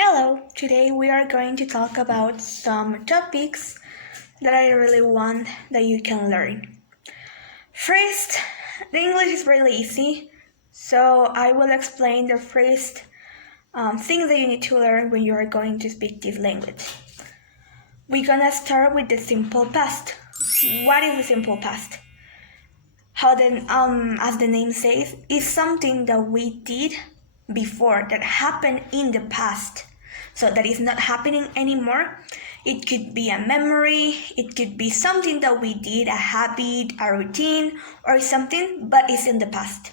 Hello, today we are going to talk about some topics that I really want that you can learn. First, the English is really easy, so I will explain the first things that you need to learn when you are going to speak this language. We're gonna start with the simple past. What is the simple past? As the name says, is something that we did before that happened in the past. So that is not happening anymore. It could be a memory, it could be something that we did, a habit, a routine, or something, but it's in the past.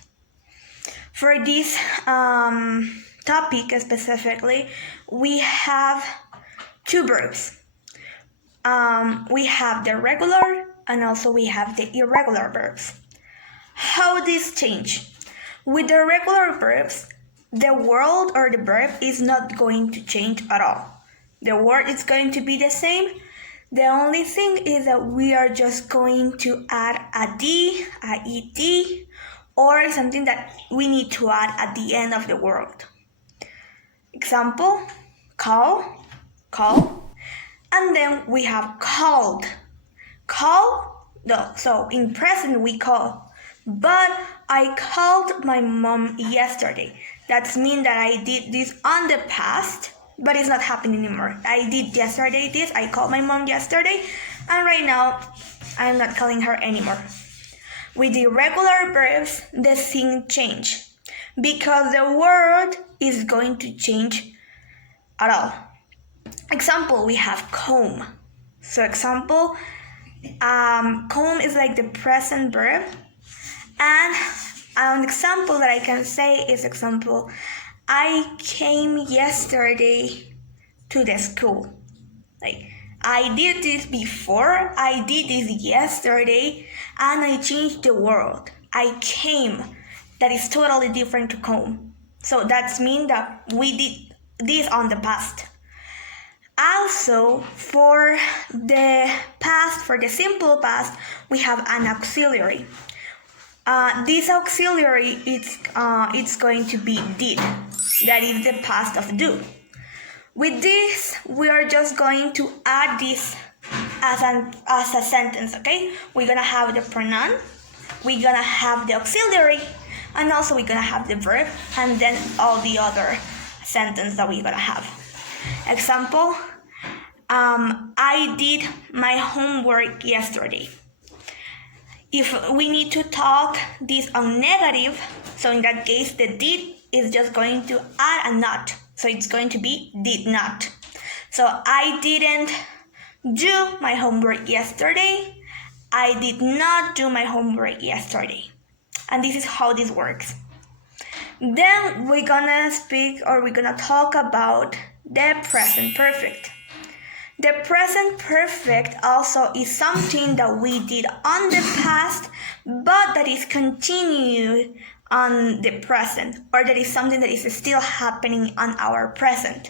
For this topic specifically, we have two verbs. We have the regular and also we have the irregular verbs. How this change? With the regular verbs, the word or the verb is not going to change at all. The word is going to be the same. The only thing is that we are just going to add a D, a ED, or something that we need to add at the end of the word. Example, call, and then we have called. So in present we call. But I called my mom yesterday. That means that I did this on the past, but it's not happening anymore. I did yesterday this, I called my mom yesterday, and right now I'm not calling her anymore. With the regular verbs, the thing change because the word is going to change at all. Example, we have comb. So example, comb is like the present verb. And an example that I can say is example, I came yesterday to the school. Like I did this before, I did this yesterday, and I changed the word. I came. That is totally different to come. So that means that we did this on the past. Also, for the past, for the simple past, we have an auxiliary. This auxiliary it's going to be did. That is the past of do. With this, we are just going to add this as a sentence, okay? We're gonna have the pronoun, we're gonna have the auxiliary, and also we're gonna have the verb, and then all the other sentence that we're gonna have. Example, I did my homework yesterday. If we need to talk this on negative, so in that case, the did is just going to add a not. So it's going to be did not. So I didn't do my homework yesterday. I did not do my homework yesterday. And this is how this works. Then we're gonna talk about the present perfect. The present perfect also is something that we did on the past, but that is continued on the present, or that is something that is still happening on our present.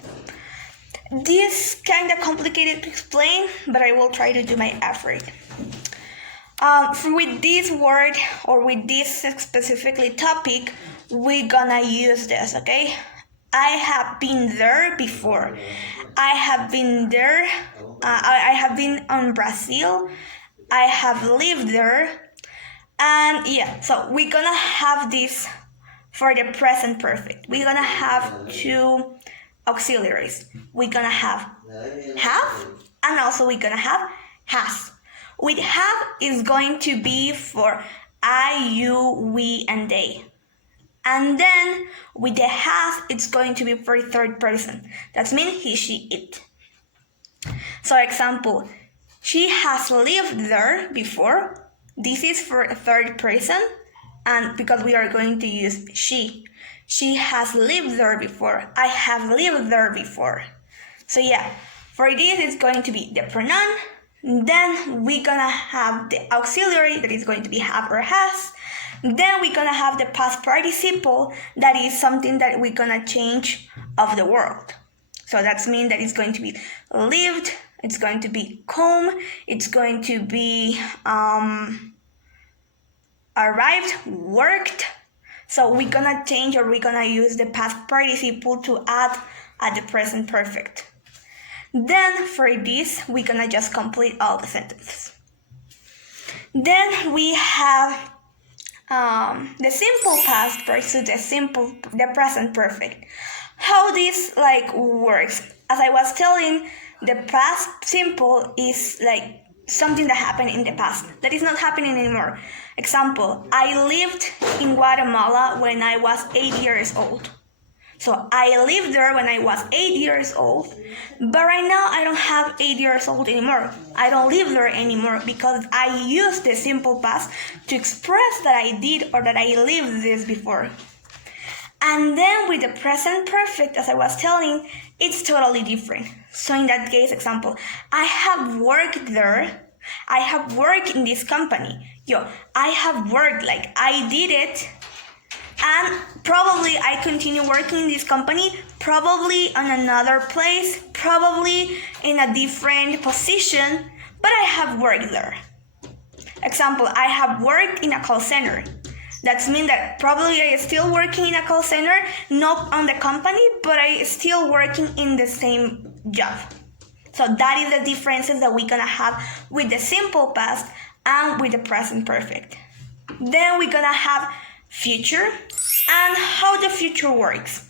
This kind of complicated to explain, but I will try to do my effort. With this word, or with this specifically topic, we're gonna use this, okay? I have been there before. I have been there. I have been on Brazil. I have lived there. And yeah, so we're gonna have this for the present perfect. We're gonna have two auxiliaries. We're gonna have, and also we're gonna have has. With have is going to be for I, you, we, and they. And then with the has, it's going to be for third person. That means he, she, it. So example, she has lived there before. This is for third person, and because we are going to use she. She has lived there before. I have lived there before. So yeah, for this it's going to be the pronoun. Then we're gonna have the auxiliary that is going to be have or has. Then we're gonna have the past participle that is something that we're gonna change of the world. So that means that it's going to be lived, it's going to be come, it's going to be arrived, worked. So we're gonna change, or we're gonna use the past participle to add at the present perfect. Then for this, we're gonna just complete all the sentences. Then we have the simple past versus the present perfect. How this works? As I was telling, the past simple is something that happened in the past that is not happening anymore. Example, I lived in Guatemala when I was 8 years old. So I lived there when I was 8 years old, but right now I don't have 8 years old anymore. I don't live there anymore because I used the simple past to express that I did or that I lived this before. And then with the present perfect, as I was telling, it's totally different. So in that case, example, I have worked there. I have worked in this company. I have worked, I did it. And probably I continue working in this company, probably on another place, probably in a different position, but I have worked there. Example, I have worked in a call center. That means that probably I am still working in a call center, not on the company, but I am still working in the same job. So that is the differences that we're gonna have with the simple past and with the present perfect. Then we're gonna have future and how the future works.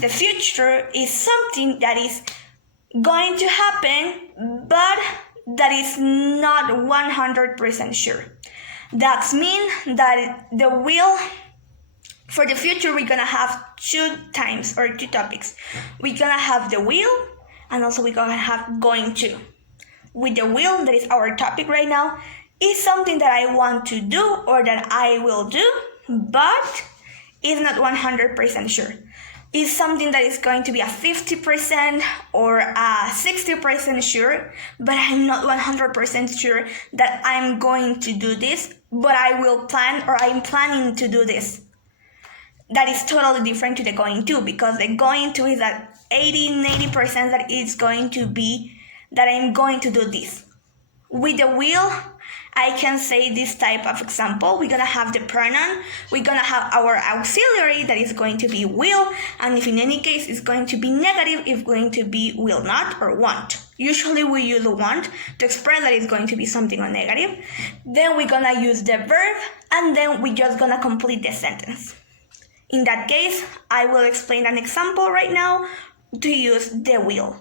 The future is something that is going to happen, but that is not 100% sure. That means that the will for the future, we're gonna have two topics. We're gonna have the will, and also we're gonna have going to. With the will, that is our topic right now, is something that I want to do or that I will do, but it's not 100% sure. It's something that is going to be a 50% or a 60% sure, but I'm not 100% sure that I'm going to do this, but I will plan or I'm planning to do this. That is totally different to the going to, because the going to is that 80-90% that it's going to be that I'm going to do this. With the will, I can say this type of example. We're gonna have the pronoun, we're gonna have our auxiliary that is going to be will, and if in any case it's going to be negative, it's going to be will not or want. Usually we use want to express that it's going to be something on negative. Then we're gonna use the verb, and then we're just gonna complete the sentence. In that case, I will explain an example right now to use the will.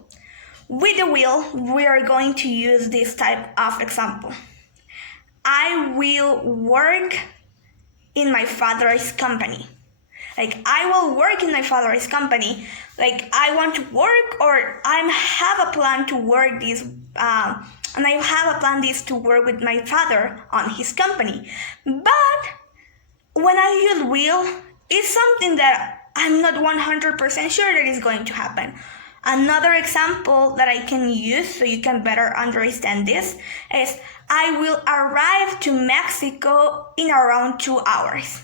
With the will, we are going to use this type of example. I will work in my father's company. I will work in my father's company. I want to work, or I have a plan to work this, and I have a plan this to work with my father on his company. But when I use will, it's something that I'm not 100% sure that is going to happen. Another example that I can use so you can better understand this is I will arrive to Mexico in around 2 hours.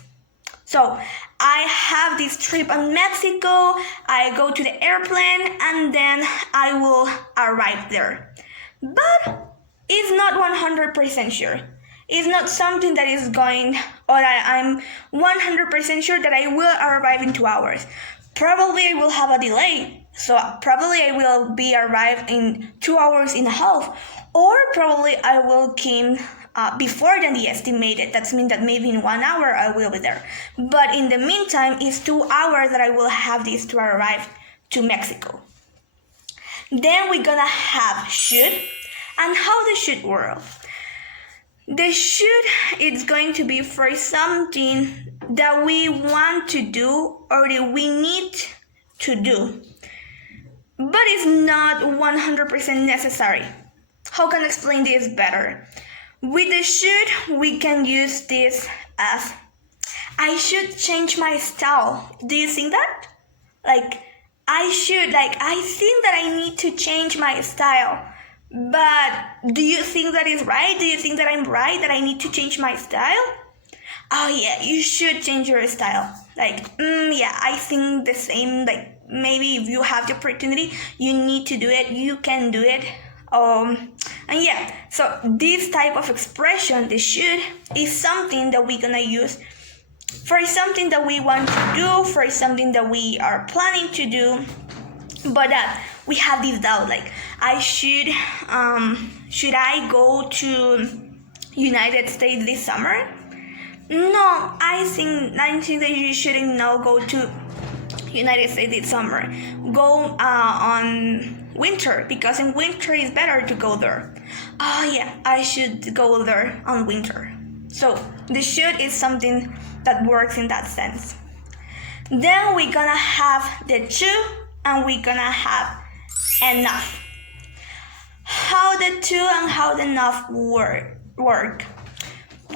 So I have this trip in Mexico, I go to the airplane, and then I will arrive there. But it's not 100% sure. It's not something that is going, or I'm 100% sure that I will arrive in 2 hours. Probably I will have a delay. So probably I will be arrived in 2 hours and a half, or probably I will come before than the estimated. That means that maybe in 1 hour I will be there. But in the meantime, it's 2 hours that I will have this to arrive to Mexico. Then we're gonna have should, and how the should work. The should is going to be for something that we want to do or that we need to do, but it's not 100% necessary. How can I explain this better? With the should, we can use this as I should change my style. Do you think that? I think that I need to change my style. But do you think that is right? Do you think that I'm right that I need to change my style? Oh yeah, you should change your style. Yeah, I think the same. Maybe if you have the opportunity, you need to do it. You can do it. And yeah, so this type of expression, the should, is something that we're gonna use for something that we want to do, for something that we are planning to do, but that we have this doubt, like should I go to United States this summer? No, I think that you shouldn't now go to United States this summer. Go on winter, because in winter it's better to go there. Oh yeah, I should go there on winter. So the should is something that works in that sense. Then we're gonna have the to, and we're gonna have enough. How the to and how the enough work.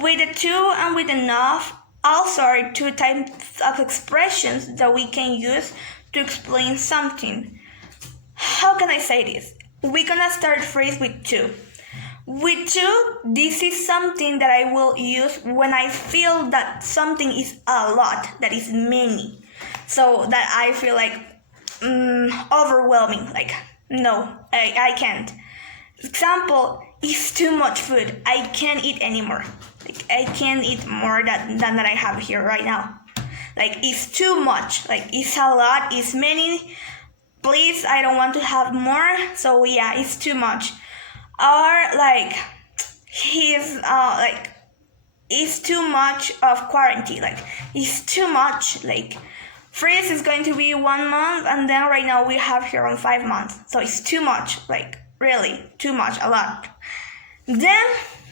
With the to and with enough also are two types of expressions that we can use to explain something. How can I say this? We're gonna start first with to. With to, this is something that I will use when I feel that something is a lot, that is many. So that I feel like overwhelming, like no, I can't. Example, it's too much food. I can't eat anymore. Like I can't eat more than that I have here right now. Like it's too much. Like it's a lot, it's many. Please, I don't want to have more. So yeah, it's too much. Or like he's like it's too much of quarantine. Like it's too much. Like freeze is going to be 1 month, and then right now we have here on 5 months. So it's too much. Like really too much, a lot. Then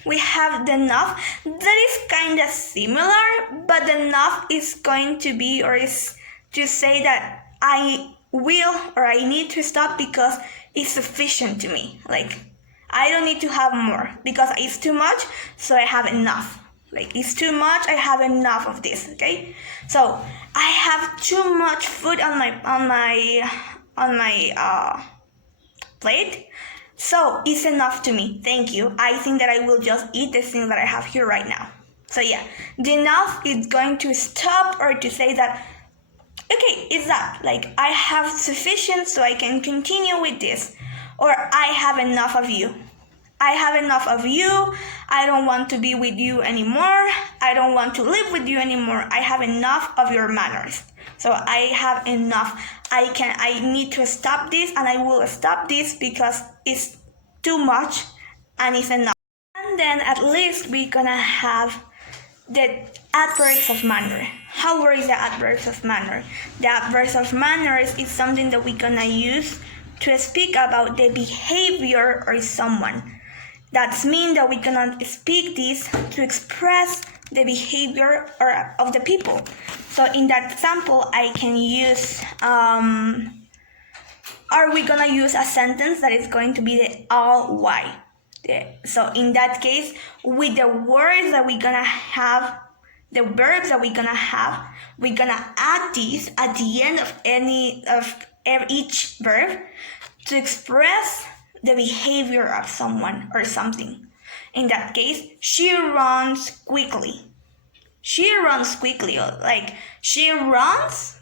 we have the enough. That is kind of similar, but the enough is going to be, or is to say that I will or I need to stop because it's sufficient to me. Like I don't need to have more because it's too much, so I have enough. Like it's too much, I have enough of this. Okay, so I have too much food on my plate. So it's enough to me, thank you. I think that I will just eat the things that I have here right now. So yeah, the enough is going to stop or to say that, okay, it's that. Like I have sufficient so I can continue with this. Or I have enough of you. I have enough of you. I don't want to be with you anymore. I don't want to live with you anymore. I have enough of your manners. So I have enough. I need to stop this, and I will stop this because it's too much and it's enough. And then at least we're gonna have the adverbs of manner. How is the adverbs of manner? The adverbs of manners is something that we're gonna use to speak about the behavior of someone. That means that we're gonna speak this to express the behavior of the people. So in that example, I can use, are we gonna use a sentence that is going to be the all why? So in that case, with the words that we're gonna have, the verbs that we're gonna have, we're gonna add these at the end of each verb to express the behavior of someone or something. In that case, she runs quickly. She runs quickly, like she runs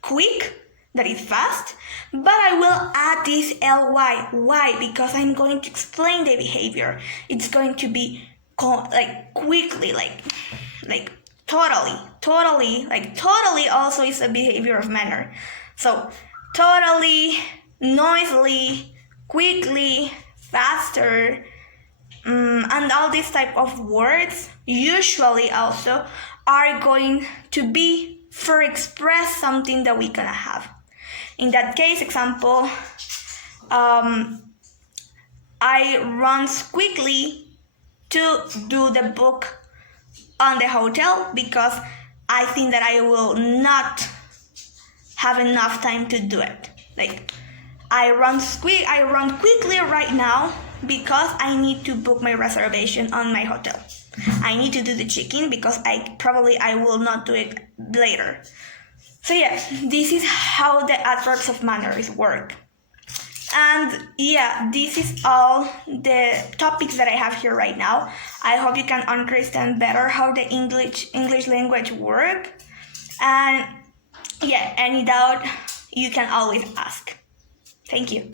quick, that is fast, but I will add this ly. Why? Because I'm going to explain the behavior. It's going to be like quickly, like totally, like totally also is a behavior of manner. So totally, noisily, quickly, faster, and all these type of words usually also are going to be for express something that we're gonna have. In that case, example, I runs quickly to do the book on the hotel because I think that I will not have enough time to do it. Like I run quickly right now because I need to book my reservation on my hotel. I need to do the check-in because I will not do it later. So yeah, this is how the adverbs of manners work. And yeah, this is all the topics that I have here right now. I hope you can understand better how the English language work. And yeah, any doubt, you can always ask. Thank you.